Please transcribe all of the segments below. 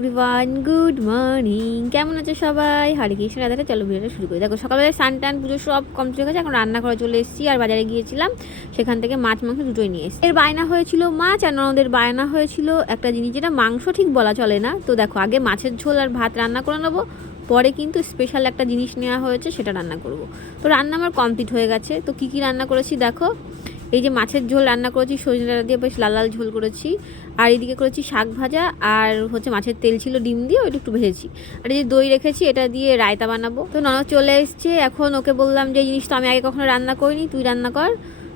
Everyone good morning, কেমন আছে সবাই? হরে কৃষ্ণ রাধাতে। চলো ভিডিওটা শুরু করি। দেখো সকালবেলা স্নান টান পুজো সব কমপ্লিট হয়ে গেছে, এখন রান্না করে চলে এসেছি। আর বাজারে গিয়েছিলাম, সেখান থেকে মাছ মাংস দুটোই নিয়ে এসেছি। এর বায়না হয়েছিল মাছ, আর ননদের বায়না হয়েছিল একটা জিনিস যেটা মাংস ঠিক বলা চলে না। তো দেখো আগে মাছের ঝোল আর ভাত রান্না করে নেবো, পরে কিন্তু স্পেশাল একটা জিনিস নেওয়া হয়েছে, সেটা রান্না করব। তো রান্না আমার কমপ্লিট হয়ে গেছে। তো কী কী রান্না করেছি দেখো। এই যে মাছের ঝোল রান্না করেছি, সজনে ডাঁটা দিয়ে বেশ লাল লাল ঝোল করেছি। আর এদিকে করেছি শাক ভাজা, আর হচ্ছে মাছের তেল ছিল ডিম দিয়ে, ওইটা একটু ভেজেছি। আর এই যে দই রেখেছি, এটা দিয়ে রায়তা বানাবো। তো ননদ চলে এসছে, এখন ওকে বললাম যে এই জিনিসটা আমি আগে কখনো রান্না করিনি, তুই রান্না কর।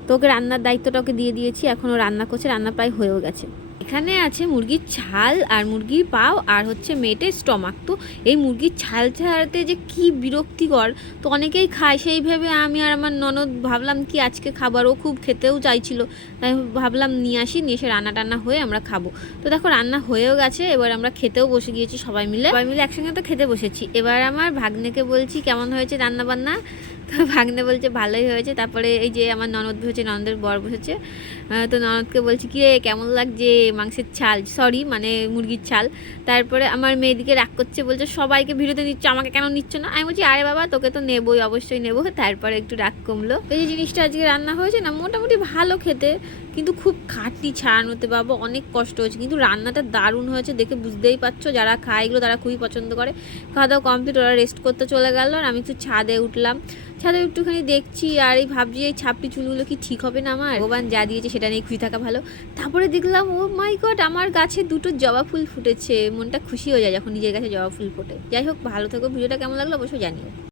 তো ওকে রান্নার দায়িত্বটা ওকে দিয়ে দিয়েছি, এখন ও রান্না করছে, রান্না প্রায় হয়েও গেছে। এখানে আছে মুরগির ছাল আর মুরগির পাও আর হচ্ছে মেটের স্টমাক। তো এই মুরগির ছাল ছাড়াতে যে কি বিরক্তিকর, তো অনেকেই খায়, সেই ভেবে আমি আর আমার ননদ ভাবলাম কি আজকে খাবার, ও খুব খেতেও চাইছিল, তাই ভাবলাম নিয়ে আসি, নিয়ে এসে রান্না টান্না হয়ে আমরা খাবো। তো দেখো রান্না হয়েও গেছে, এবার আমরা খেতেও বসে গিয়েছি সবাই মিলে একসঙ্গে তো খেতে বসেছি। এবার আমার ভাগ্নেকে বলছি কেমন হয়েছে রান্না বান্না। তো ভাগ্নে বলছে ভালোই হয়েছে। তারপরে এই যে আমার ননদ বসেছে, ননদের বর বসেছে। তো ননদকে বলছি কি রে কেমন লাগছে মাংসের ছাল, সরি মানে মুরগির ছাল। তারপরে আমার মেয়েদিকে রাগ করছে, বলছে সবাইকে ভিডিওতে নিচ্ছ, আমাকে কেন নিচ্ছ না? আমি বলছি আরে বাবা তোকে তো নেবই, অবশ্যই নেবো। তারপরে একটু রাগ কমলো। এই যে জিনিসটা আজকে রান্না হয়েছে না, মোটামুটি ভালো খেতে, কিন্তু খুব খাঁটি ছাড়ানোতে বাবা অনেক কষ্ট হয়েছে, কিন্তু রান্নাটা দারুণ হয়েছে, দেখে বুঝতেই পারছো। যারা খায় এগুলো তারা খুবই পছন্দ করে। খাওয়া দাওয়া কমপ্লিট, ওরা রেস্ট করতে চলে গেল, আর আমি একটু ছাদে উঠলাম। ছাদে একটুখানি দেখছি, আর এই ভাবছি এই ছাপটি চুলগুলো কি ঠিক হবে না আমার, ভগবান যা দিয়েছে সেটা নিয়ে খুশি থাকা ভালো। তারপরে দেখলাম ও মাই গড, আমার গাছে দুটো জবা ফুল ফুটেছে। মনটা খুশি হয়ে যায় যখন নিজের গাছে জবা ফুল ফোটে। যাই হোক, ভালো থেকো। ভিডিওটা কেমন লাগলো অবশ্যই জানিও।